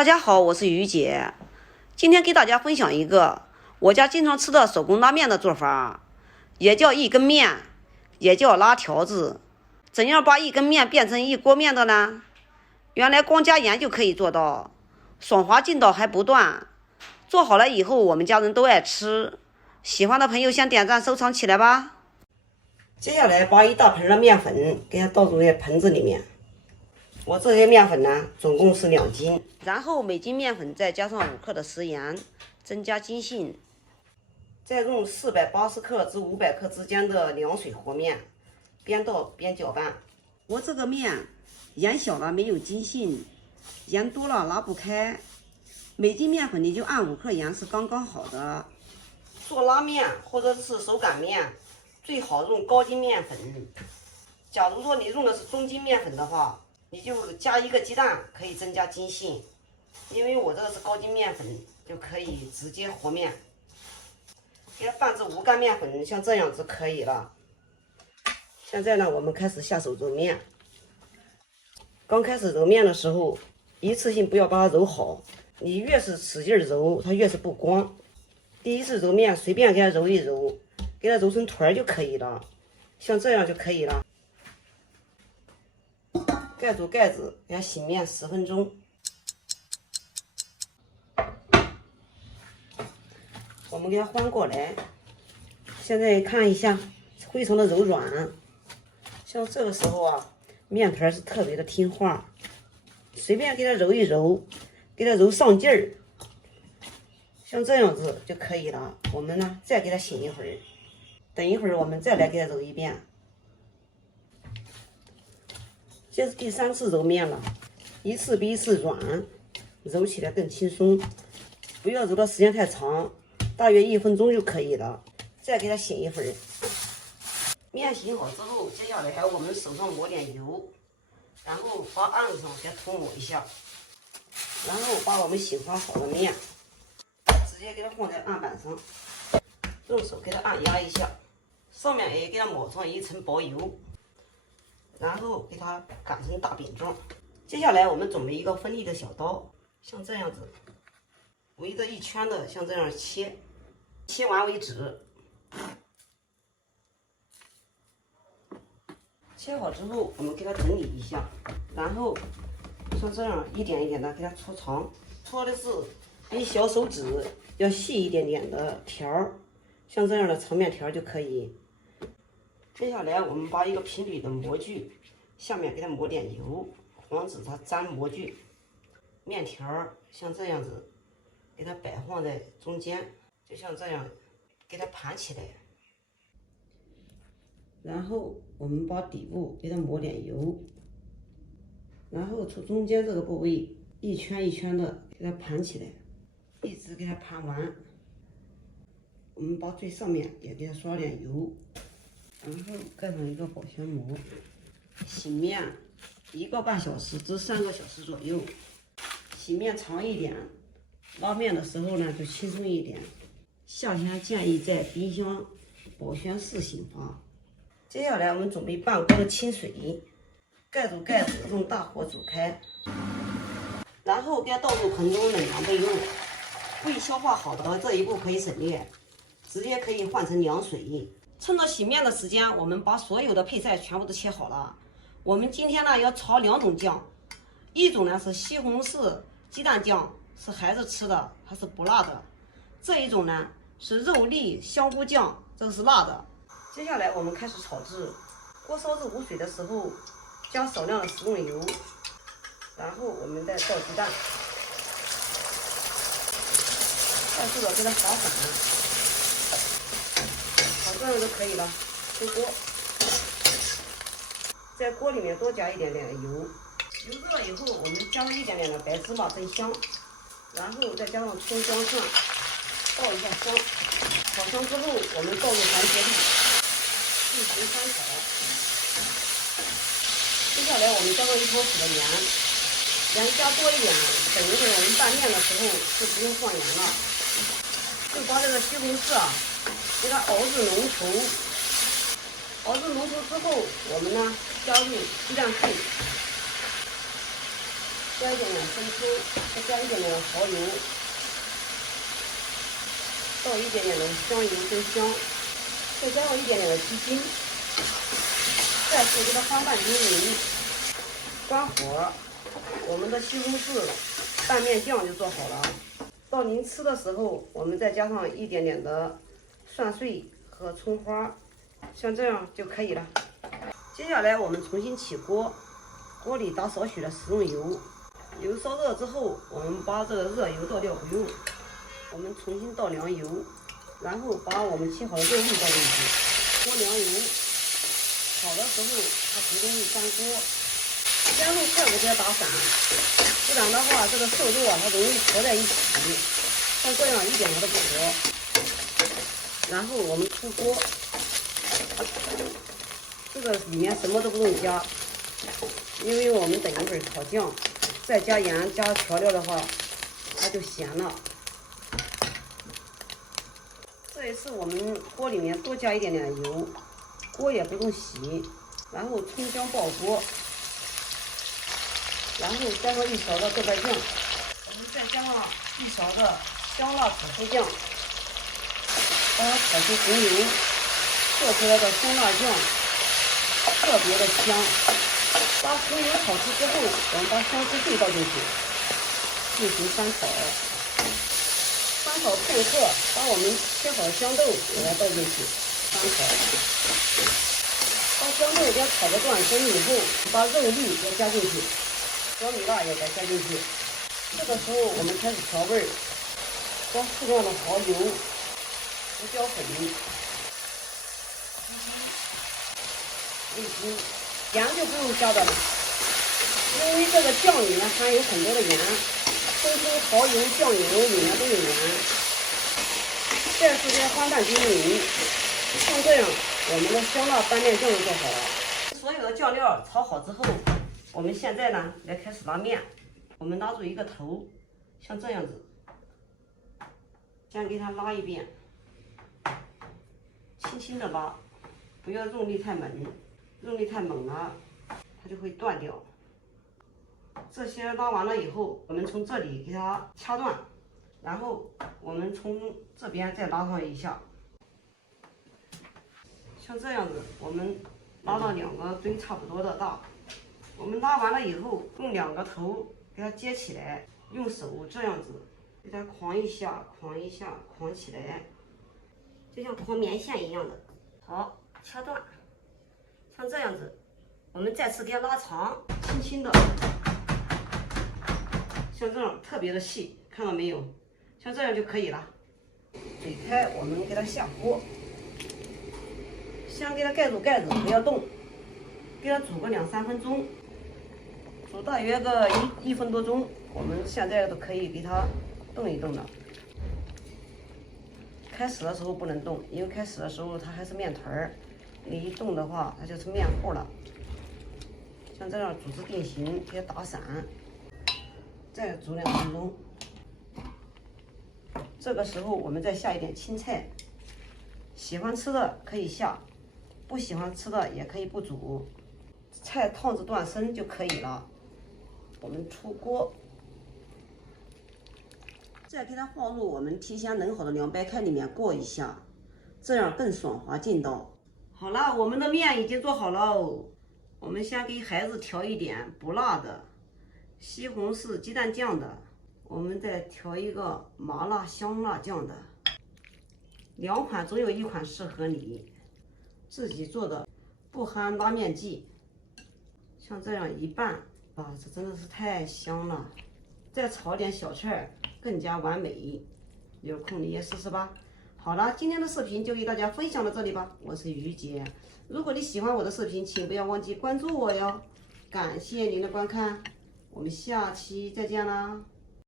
大家好，我是于姐，今天给大家分享一个我家经常吃的手工拉面的做法，也叫一根面，也叫拉条子。怎样把一根面变成一锅面的呢？原来光加盐就可以做到，爽滑劲道还不断。做好了以后，我们家人都爱吃，喜欢的朋友先点赞收藏起来吧。接下来把一大盆的面粉给它倒入这盆子里面。我这些面粉呢，总共是2斤，然后每斤面粉再加上5克的食盐，增加筋性。再用480克至500克之间的凉水和面，边倒边搅拌。我这个面盐小了没有筋性，盐多了拉不开。每斤面粉你就按5克盐是刚刚好的。做拉面或者是手擀面，最好用高筋面粉。假如说你用的是中筋面粉的话，你就加1个鸡蛋，可以增加筋性。因为我这个是高筋面粉，就可以直接和面。给它拌至无干面粉，像这样子可以了。现在呢，我们开始下手揉面。刚开始揉面的时候，一次性不要把它揉好，你越是使劲揉，它越是不光。第一次揉面，随便给它揉一揉，给它揉成团就可以了，像这样就可以了。盖住盖子，给它醒面10分钟。我们给它翻过来，现在看一下，非常的柔软。像这个时候啊，面团是特别的听话，随便给它揉一揉，给它揉上劲儿，像这样子就可以了。我们呢，再给它醒一会儿，等一会儿我们再来给它揉一遍。这是第3次揉面了，一次比一次软，揉起来更轻松。不要揉的时间太长，大约1分钟就可以了。再给它醒一会儿。面醒好之后，接下来我们手上抹点油，然后把案子上给它涂抹一下，然后把我们醒发好的面直接给它放在案板上，用手给它按压一下，上面也给它抹上一层薄油。然后给它擀成大饼状。接下来我们准备一个锋利的小刀，像这样子围着一圈的，像这样切，切完为止。切好之后，我们给它整理一下，然后像这样一点一点的给它搓长，搓的是比小手指要细一点点的条，像这样的长面条就可以。接下来我们把一个平底的模具，下面给它抹点油，防止它粘模具。面条像这样子，给它摆放在中间，就像这样，给它盘起来。然后我们把底部给它抹点油，然后从中间这个部位一圈一圈的给它盘起来，一直给它盘完。我们把最上面也给它刷点油。然后盖上一个保鲜膜，洗面1个半小时至3个小时左右。洗面长一点，拉面的时候呢就轻松一点。夏天建议在冰箱保鲜室醒发。接下来我们准备半锅的清水，盖住盖子，用大火煮开，然后给它倒入盆中冷凉备用。未消化好的这一步可以省略，直接可以换成凉水。趁着洗面的时间，我们把所有的配菜全部都切好了。我们今天呢要炒2种酱，一种呢是西红柿鸡蛋酱，是孩子吃的，它是不辣的；这一种呢是肉粒香菇酱，这个是辣的。接下来我们开始炒制，锅烧至无水的时候，加少量的食用油，然后我们再倒鸡蛋，快速的给它划粉。这样就可以了，出锅。在锅里面多加一点点油，油热了以后，我们加入一点点的白芝麻增香，然后再加上葱姜蒜，爆一下香。炒香之后，我们倒入黄茄粒，进行翻炒。接下来我们加上1汤匙的盐，盐加多一点，等一会儿我们拌面的时候就不用放盐了。就把这个西红柿啊，给它熬至浓稠，熬至浓稠之后，我们呢加入鸡蛋碎，加一点点生抽，再加一点点的蚝油，倒一点点的香油跟香，再加上一点点的鸡精，再次给它翻拌均匀，关火，我们的西红柿拌面酱就做好了。到您吃的时候，我们再加上一点点的蒜碎和葱花，像这样就可以了。接下来我们重新起锅，锅里打少许的食用油，油烧热之后，我们把这个热油倒掉不用，我们重新倒凉油，然后把我们切好的肉粒倒进去，锅凉油，炒的时候它不容易翻锅，先用筷子给它打散，不然的话这个瘦肉啊它容易坨在一起，像这样一点它都不坨。然后我们出锅，这个里面什么都不用加，因为我们等一会儿炒酱再加盐加调料的话，它就咸了。这一次我们锅里面多加一点点油，锅也不用洗，然后葱姜爆锅，然后加上1勺的豆瓣酱，我们再加上1勺的香辣炒酥酱，把它炒出红油，做出来的香辣酱特别的香。把红油炒出之后，我们把香菇碎倒进去，进行翻炒。翻炒片刻，把我们切好的香豆给它倒进去，翻炒。把香豆给它炒个断生以后，把肉粒也加进去，小米辣也该加进去。这个时候我们开始调味儿，加适量的蚝油、胡椒粉、味精，盐就不用加的了，因为这个酱里面含有很多的盐，生抽、蚝油、酱油里面都有盐。再次给它翻拌均匀，像这样，我们的香辣拌面酱就做好了。所有的酱料炒好之后，我们现在呢来开始拉面。我们拿住一个头，像这样子，先给它拉一遍，轻轻的拉，不要用力太猛，用力太猛了，它就会断掉。这些拉完了以后，我们从这里给它掐断，然后我们从这边再拉上一下，像这样子，我们拉了2个堆差不多的大。我们拉完了以后，用2个头给它接起来，用手这样子给它框一下，框一下，框起来，就像框棉线一样的。好，掐断，像这样子，我们再次给它拉长，轻轻的，像这样特别的细，看到没有？像这样就可以了。嘴开，我们给它下锅，先给它盖住盖子，不要动，给它煮个2、3分钟，煮大约个1分多钟。我们现在都可以给它动一动了。开始的时候不能动，因为开始的时候它还是面团儿，你一动的话，它就是面糊了。像这样组织定型，给它打散，再煮2分钟。这个时候我们再下一点青菜，喜欢吃的可以下，不喜欢吃的也可以不煮，菜烫至断生就可以了。我们出锅，再给它放入我们提前冷好的凉白开里面过一下，这样更爽滑劲道。好了，我们的面已经做好了。我们先给孩子调一点不辣的西红柿鸡蛋酱的，我们再调一个麻辣香辣酱的。2款总有1款适合你。自己做的不含拉面剂，像这样一拌，啊，这真的是太香了。再炒点小菜更加完美，有空你也试试吧。好了，今天的视频就给大家分享到这里吧，我是于姐。如果你喜欢我的视频，请不要忘记关注我哟。感谢您的观看，我们下期再见啦。